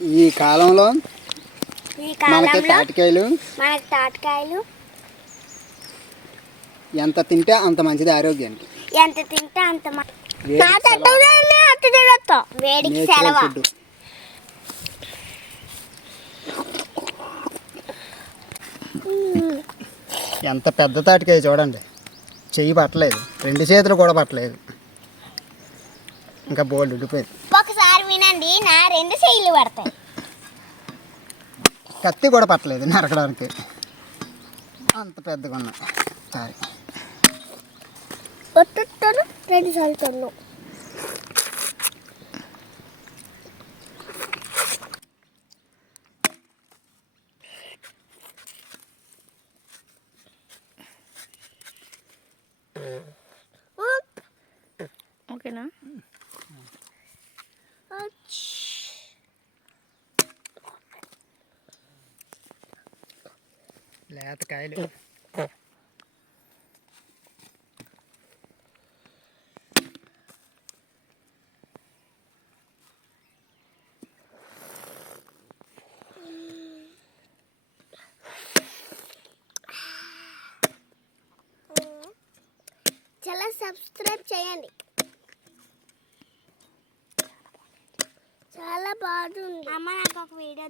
ఈ కాలంలో మనకి తాటికాయలు ఎంత తింటే అంత మంచిది ఆరోగ్యానికి. ఎంత తింటే అంత వేడికి సెలవు. ఎంత పెద్ద తాటికాయ చూడండి, చెయ్యి పట్టలేదు, 2 చేతులు కూడా పట్టలేదు, ఇంకా బోల్డ్ ఉడిపోయింది. ఒకసారి వినండి, నా 2 చెయ్యిలు పడతాయి. కత్తి కూడా పట్టలేదు నరకడానికి, అంత పెద్దగా ఉన్నాయి. సరే 2 సార్లు ఓకేనా? లేత కాయలు. చాలా సబ్స్క్రైబ్ చేయండి, చాలా బాగుంది. అమ్మ నాకు ఒక వీడియో